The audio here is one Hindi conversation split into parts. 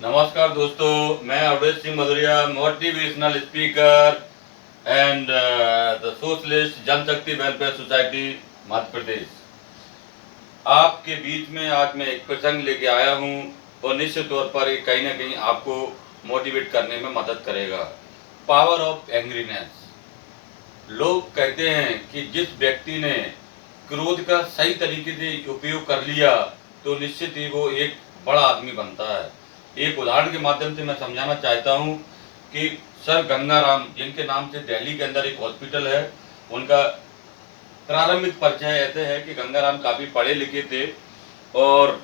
नमस्कार दोस्तों, मैं Avdhesh Singh Bhadauria, motivational speaker and the socialist Janshakti welfare society Madhya Pradesh. आपके बीच में आज मैं एक प्रसंग लेके आया हूँ और निश्चित तौर पर ये कहीं ना कहीं आपको मोटिवेट करने में मदद करेगा। Power of angriness. लोग कहते हैं कि जिस व्यक्ति ने क्रोध का सही तरीके से उपयोग कर लिया तो निश्चित ही वो एक बड़ा आदमी बनता है। एक उदाहरण के माध्यम से मैं समझाना चाहता हूँ कि सर गंगाराम, जिनके नाम से दिल्ली के अंदर एक हॉस्पिटल है, उनका प्रारंभिक परिचय ऐसे है कि गंगाराम काफ़ी पढ़े लिखे थे और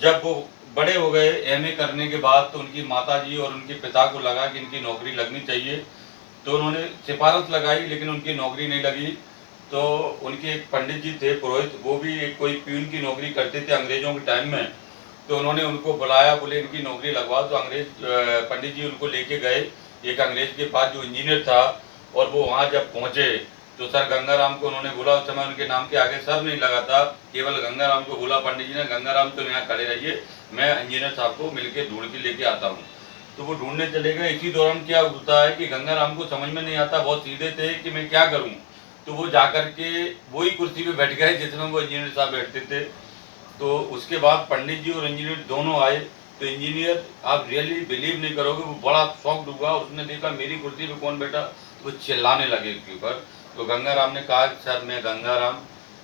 जब वो बड़े हो गए एमए करने के बाद तो उनकी माताजी और उनके पिता को लगा कि इनकी नौकरी लगनी चाहिए, तो उन्होंने सिफारिश लगाई लेकिन उनकी नौकरी नहीं लगी। तो उनके एक पंडित जी थे पुरोहित, वो भी एक कोई प्यून की नौकरी करते थे अंग्रेजों के टाइम में। तो उन्होंने उनको बुलाया, बोले इनकी नौकरी लगवाओ। तो अंग्रेज पंडित जी उनको लेके गए एक अंग्रेज के पास जो इंजीनियर था, और वो वहाँ जब पहुँचे तो सर गंगाराम को उन्होंने बोला, उस समय उनके नाम के आगे सर नहीं लगा था, केवल गंगाराम को बोला पंडित जी ने, गंगाराम तो यहाँ खड़े रहिए, मैं इंजीनियर साहब को मिलके ढूंढ के लेके आता हूँ। तो वो ढूंढने चले गए। इसी दौरान क्या होता है कि गंगाराम को समझ में नहीं आता, बहुत सीधे थे कि मैं क्या करूँ। तो वो जाकर के वही कुर्सी पे बैठ गए जिसमें वो इंजीनियर साहब बैठते थे। तो उसके बाद पंडित जी और इंजीनियर दोनों आए। तो इंजीनियर, आप रियली बिलीव नहीं करोगे, वो बड़ा शॉक्ड हुआ, उसने देखा मेरी कुर्सी पे कौन बैठा, वो चिल्लाने लगे उसके ऊपर। तो गंगाराम ने कहा सर मैं गंगाराम,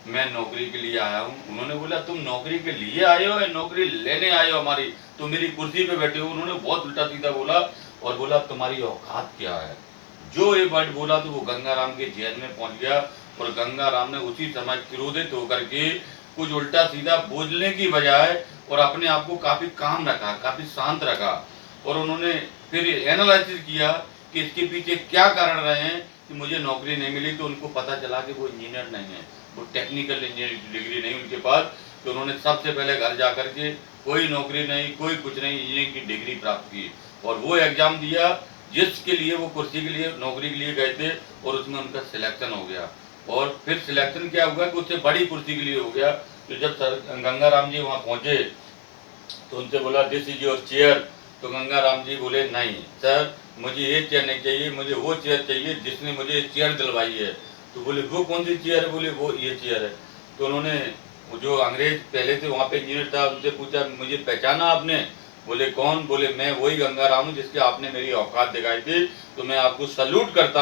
मैं नौकरी के लिए आया हूँ। उन्होंने बोला तुम नौकरी के लिए आए हो या नौकरी लेने आए हो हमारी, तुम मेरी कुर्सी पे बैठे हो। उन्होंने बहुत उल्टा सीधा बोला और बोला तुम्हारी औकात क्या है। जो ये वर्ड बोला तो वो गंगाराम के जेल में पहुंच गया और गंगाराम ने उसी समय क्रोधित होकर के कुछ उल्टा सीधा बोलने की बजाय और अपने आप को काफी काम रखा, काफी शांत रखा। और उन्होंने फिर एनालिसिस किया कि इसके पीछे क्या कारण रहे हैं कि मुझे नौकरी नहीं मिली। तो उनको पता चला कि वो इंजीनियर नहीं है, वो टेक्निकल इंजीनियरिंग डिग्री नहीं उनके पास। तो उन्होंने सबसे पहले घर जा करके कोई नौकरी नहीं, कोई कुछ नहीं, इंजीनियरिंग की डिग्री प्राप्त की और वो एग्जाम दिया जिसके लिए वो कुर्सी के लिए नौकरी के लिए गए थे, और उसमें उनका सिलेक्शन हो गया। और फिर सिलेक्शन क्या हुआ कि उससे बड़ी कुर्सी के लिए हो गया। तो जब सर गंगाराम जी वहाँ पहुँचे तो उनसे बोला दिस इज योर चेयर। तो गंगाराम जी बोले नहीं सर, मुझे ये चेयर नहीं चाहिए, मुझे वो चेयर चाहिए जिसने मुझे चेयर दिलवाई है। तो बोले वो कौन सी चेयर है, बोले वो ये चेयर है। तो उन्होंने वो जो अंग्रेज पहले से वहाँ पे इंजीनियर था उनसे पूछा मुझे पहचाना आपने, बोले कौन, बोले मैं वही गंगाराम हूँ जिसके आपने मेरी औकात दिखाई थी, तो मैं आपको सल्यूट करता हूँ।